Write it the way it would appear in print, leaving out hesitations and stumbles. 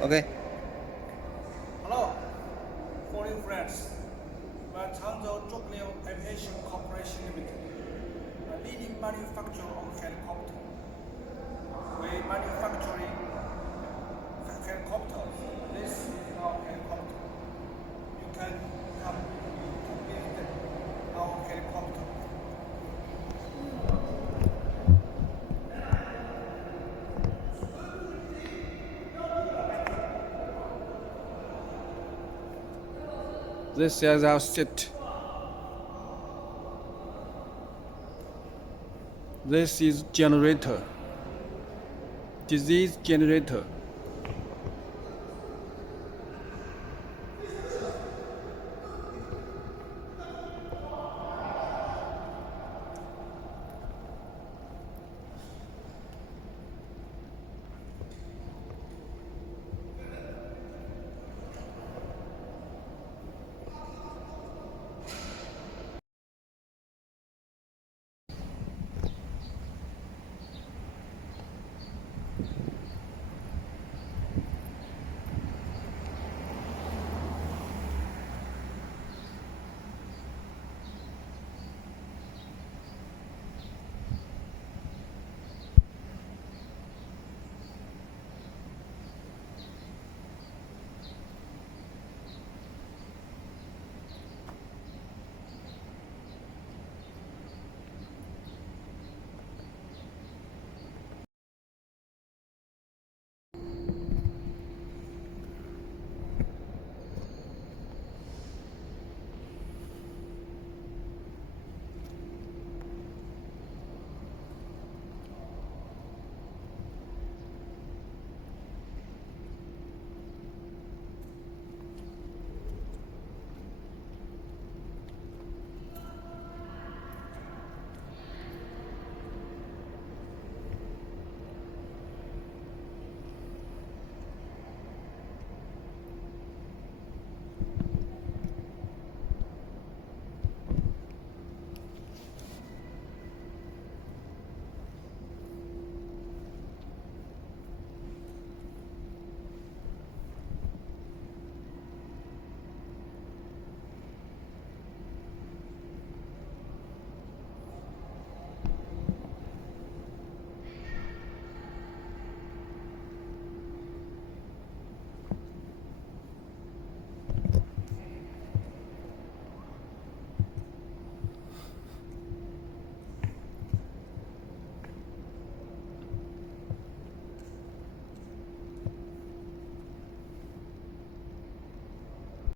Okay. Hello, foreign friends. We are Changzhou Zhugliu Aviation Corporation Limited, a leading manufacturer of helicopters. We manufacturing helicopters. This is our helicopter. You can come to visit our helicopter. This is our seat. This is generator. This is generator.